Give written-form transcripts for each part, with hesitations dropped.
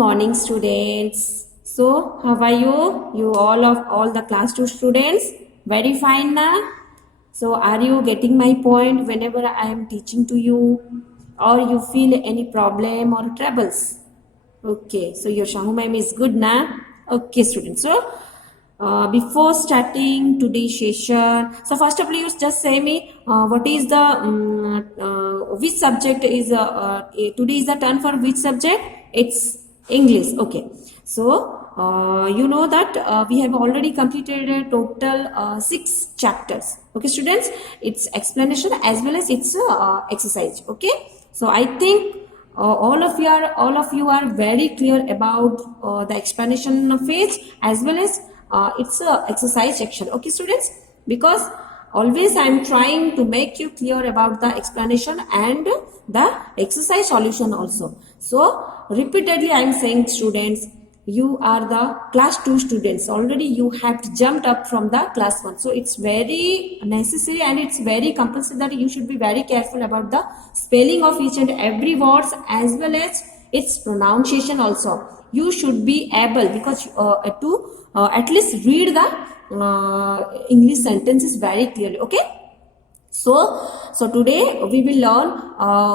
morning, students. So, how are you? You all the class 2 students? Very fine now. So, are you getting my point whenever I am teaching to you, or you feel any problem or troubles? Okay, so your Shahu ma'am is good now. Okay, students. So, before starting today's session, so first of all, you just say me what is the which subject is today is the turn for which subject? It's English. Okay, so you know that we have already completed a total 6 chapters. Okay, students, it's explanation as well as it's exercise. Okay, so I think all of you are very clear about the explanation phase as well as it's a exercise section. Okay, students, because always I am trying to make you clear about the explanation and the exercise solution also. So repeatedly I am saying, students, you are the class 2 students. Already you have jumped up from the class 1. So it's very necessary and it's very compulsory that you should be very careful about the spelling of each and every words as well as its pronunciation also. You should be able, because to at least read the English sentences very clearly. Okay. So today we will learn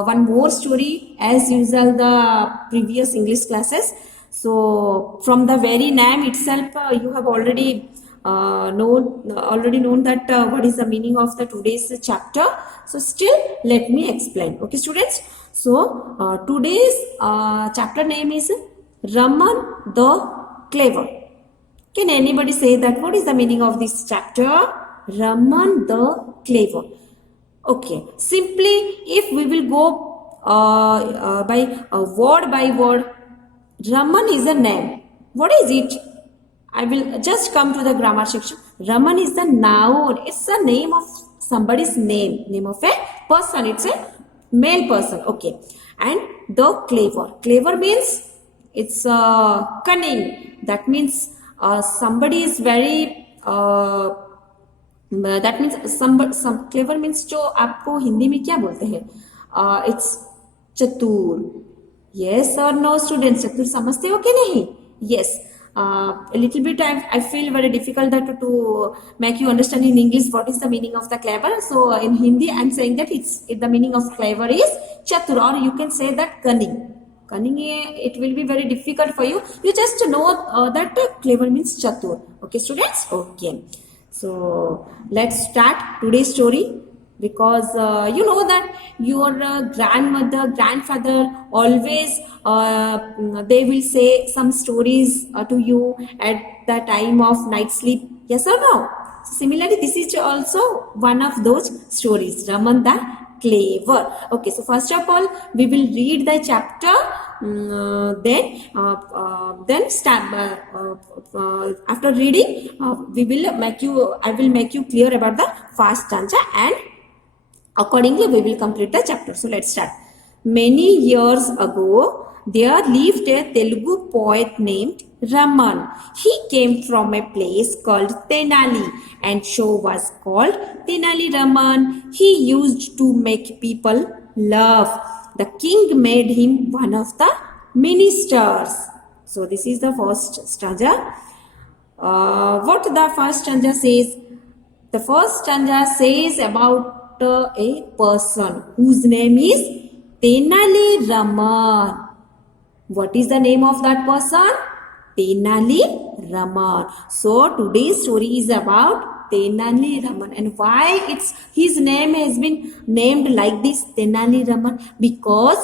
one more story as usual the previous English classes. So from the very name itself, you have already known that what is the meaning of the today's chapter. So still let me explain. Okay, students. So today's chapter name is Raman the Clever. Can anybody say that what is the meaning of this chapter? Raman the Clever. Okay, simply if we will go by word, Raman is a name. What is it? I will just come to the grammar section. Raman is the noun. It's the name of somebody's name of a person. It's a male person. Okay, and the clever. Clever means it's cunning. That means somebody is very that means some clever means जो आपको हिंदी में क्या बोलते हैं? It's चतुर. Yes or no, students? चतुर समझते हो कि नहीं? Yes. A little bit I feel very difficult that to make you understand in English what is the meaning of the clever. So in Hindi I'm saying that the meaning of clever is chatur, or you can say that cunning. Cunning, it will be very difficult for you. You just know that clever means chatur. Okay, students? Okay. So let's start today's story, because you know that your grandmother, grandfather always they will say some stories to you at the time of night sleep. Yes or no? Similarly, this is also one of those stories, Raman the Clever. Okay, so first of all, we will read the chapter. Then start after reading I will make you clear about the first stanza, and accordingly we will complete the chapter. So let's start. Many years ago there lived a Telugu poet named Raman. He came from a place called Tenali, and show was called Tenali Raman. He used to make people laugh. The king made him one of the ministers. So this is the first stanza. What the first stanza says? The first stanza says about a person whose name is Tenali Raman. What is the name of that person? Tenali Raman. So today's story is about Tenali Raman, and why his name has been named like this, Tenali Raman, because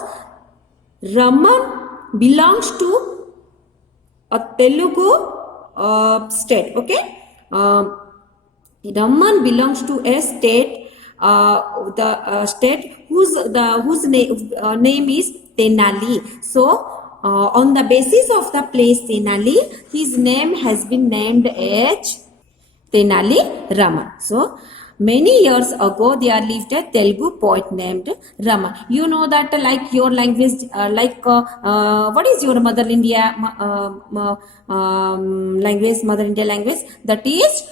Raman belongs to a Telugu state. Okay, Raman belongs to a state, the state whose name is Tenali. So on the basis of the place Tenali, his name has been named as Tenali Raman. So many years ago there lived a Telugu poet named Raman. You know that like your language, what is your mother India language? Mother India language, that is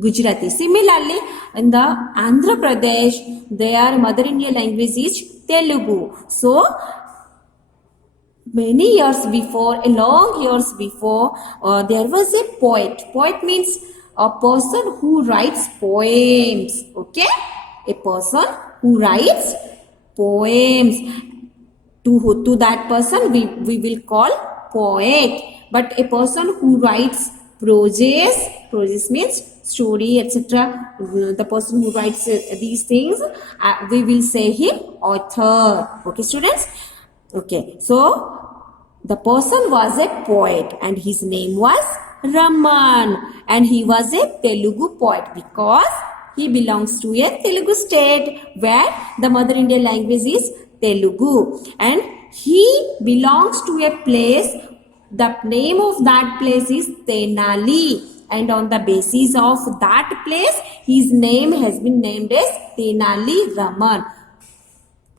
Gujarati. Similarly, in the Andhra Pradesh, their mother India language is Telugu. So many years before, a long years before, there was a poet. Poet means a person who writes poems. Okay, a person who writes poems. To that person we will call poet. But a person who writes prose means story, etc. The person who writes these things, we will say him author. Okay, students. Okay, so the person was a poet and his name was Raman, and he was a Telugu poet because he belongs to a Telugu state where the mother Indian language is Telugu, and he belongs to a place. The name of that place is Tenali, and on the basis of that place his name has been named as Tenali Raman.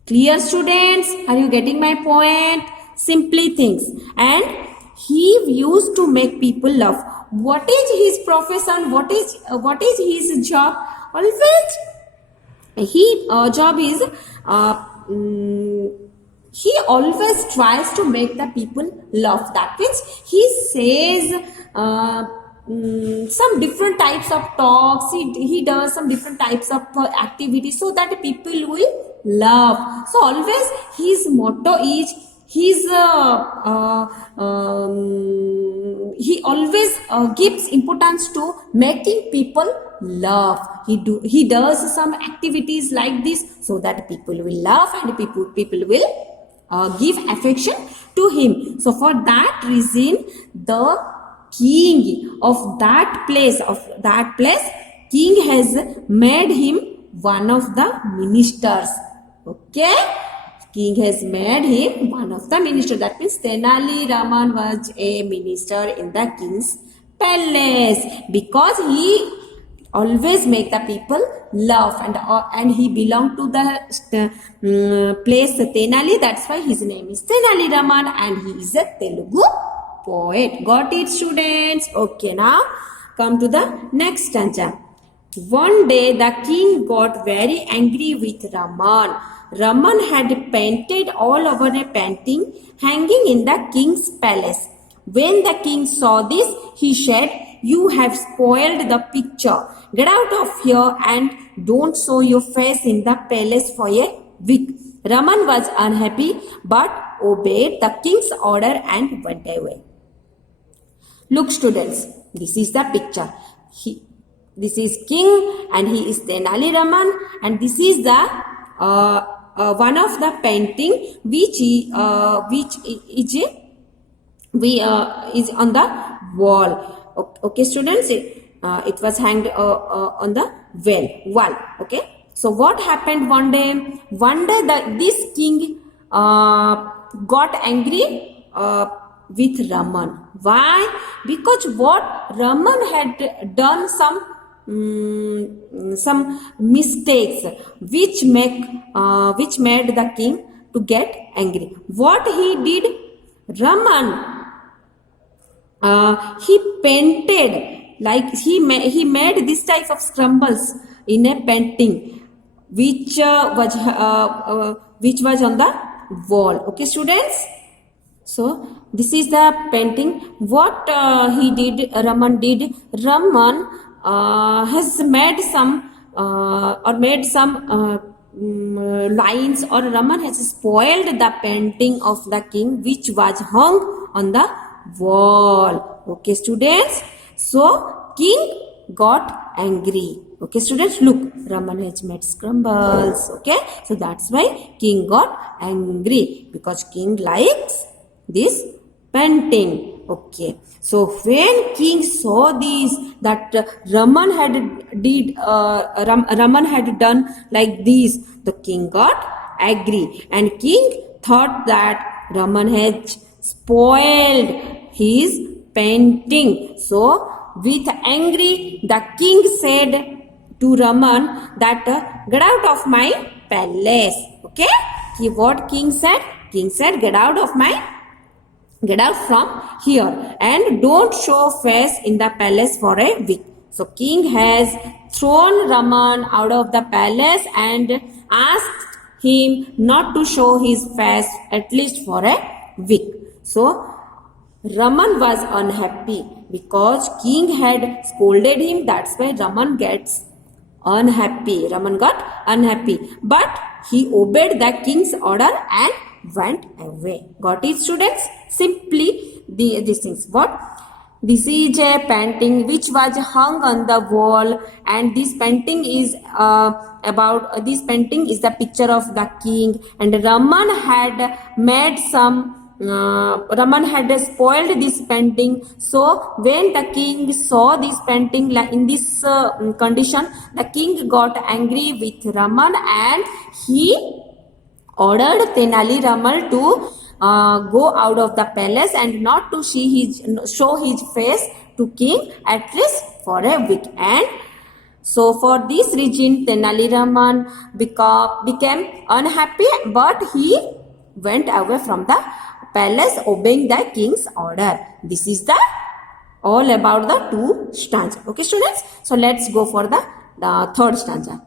Clear, students? Are you getting my point? Simply things. And he used to make people laugh. What is his profession? What is his job? Always he job is he always tries to make the people laugh. That means he says some different types of talks. He does some different types of activities so that people will laugh. So always his motto is he always gives importance to making people laugh. He does some activities like this so that people will laugh and people will give affection to him. So for that reason, the king of that place, king has made him one of the ministers. Okay, king has made him one of the ministers. That means Tenali Raman was a minister in the king's palace because he always make the people laugh, and he belonged to the place Tenali. That's why his name is Tenali Raman, and he is a Telugu poet. Got it, students? Okay, now come to the next stanza. One day the king got very angry with Raman. Raman had painted all over a painting hanging in the king's palace. When the king saw this, he said, "You have spoiled the picture. Get out of here and don't show your face in the palace for a week." Raman was unhappy but obeyed the king's order and went away. Look, students, this is the picture. This is king and he is Tenali Raman, and this is the one of the painting which is on the wall. Okay, students, it was hanged on the wall. Okay, so what happened one day? This king got angry with Raman. Why? Because what Raman had done some mistakes which made the king to get angry. What he did? Raman he painted, like he made this type of scrambles in a painting which was on the wall. Okay, students. So this is the painting. What Raman did. Raman has made some lines, or Raman has spoiled the painting of the king which was hung on the wall. Okay, students. So king got angry. Okay, students, look, Raman has made scrambles. Okay, so that's why king got angry, because king likes this painting. Okay, so when king saw this, that Raman had done like this, the king got angry, and king thought that Raman had spoiled his painting. So with angry, the king said to Raman that get out of my palace. Okay, what king said? King said, get out from here and don't show face in the palace for a week. So king has thrown Raman out of the palace and asked him not to show his face at least for a week. So Raman was unhappy because king had scolded him. That's why Raman gets unhappy. Raman got unhappy. But he obeyed the king's order and went away. Got it, students? Simply these things. What? This is a painting which was hung on the wall, and this painting is this painting is the picture of the king, and Raman had made some Raman had spoiled this painting. So when the king saw this painting in this condition, the king got angry with Raman and he ordered Tenali Ramal to go out of the palace and not to show his face to king at least for a week. And so for this reason Tenali Raman became unhappy, but he went away from the palace obeying the king's order. This is the all about the two stanza. Okay, students? So let's go for the third stanza.